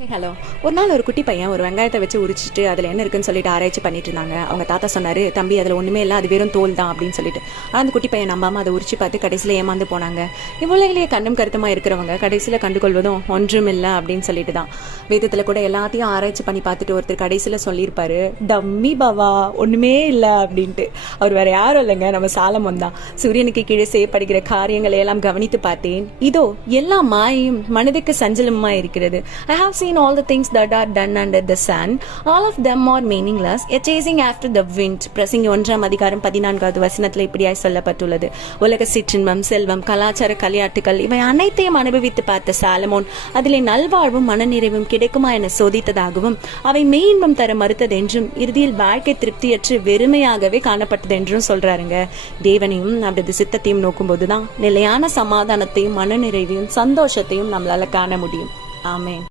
Hello. ஒரு நாள் ஒரு குட்டி பையன் ஒரு வெங்காயத்தை வச்சு உரிச்சிட்டு அதில் என்ன இருக்குன்னு சொல்லிட்டு ஆராய்ச்சி பண்ணிட்டு இருந்தாங்க. அவங்க தாத்தா சொன்னாரு, தம்பி அதில் ஒன்றுமே இல்லை, அது வெறும் தோல் தான் அப்படின்னு சொல்லிட்டு. ஆனால் அந்த குட்டி பையன் நம்பாமல் அதை உரிச்சு பார்த்து கடைசியில் ஏமாந்து போனாங்க. இவ்வளவுலேயே கண்ணும் கருத்துமா இருக்கிறவங்க கடைசியில் கண்டுகொள்வதும் ஒன்றும் இல்லை அப்படின்னு சொல்லிட்டு தான். வேதத்தில் கூட எல்லாத்தையும் ஆராய்ச்சி பண்ணி பார்த்துட்டு ஒருத்தர் கடைசியில் சொல்லியிருப்பாரு, டம்மி பாவா ஒன்றுமே இல்லை அப்படின்ட்டு. அவர் வேற யாரும் இல்லைங்க, நம்ம சாலமோன் தான். சூரியனுக்கு கீழே செய்யப்படுகிற காரியங்களை எல்லாம் கவனித்து பார்த்தேன், இதோ எல்லா மாயையும் மனதுக்கு சஞ்சலமா இருக்கிறது. I have seen all the things that are done under the sun. All of them are meaningless, yet chasing after the wind. பிரசங்கி 1:14 இப்படியாய் சொல்லப்பட்டுள்ளது. உலக சிற்றின்பம், செல்வம், கலாச்சார களியாட்டுகள் இவை அனைத்தையும் அனுபவித்து பார்த்த சாலமோன் அதிலே நல்வாழ்வும் மனநிறைவும் கிடைக்குமா என சோதித்ததாகவும் அவை மெயின்பம் தர மறுத்தது என்றும் இறுதியில் வாழ்க்கை திருப்தியற்று வெறுமையாகவே காணப்பட்டது என்றும் சொல்றாருங்க. தேவனையும் அவரது சித்தத்தையும் நோக்கும்போதுதான் நிலையான சமாதானத்தையும் மனநிறைவையும் சந்தோஷத்தையும் நம்மளால காண முடியும். ஆமென்.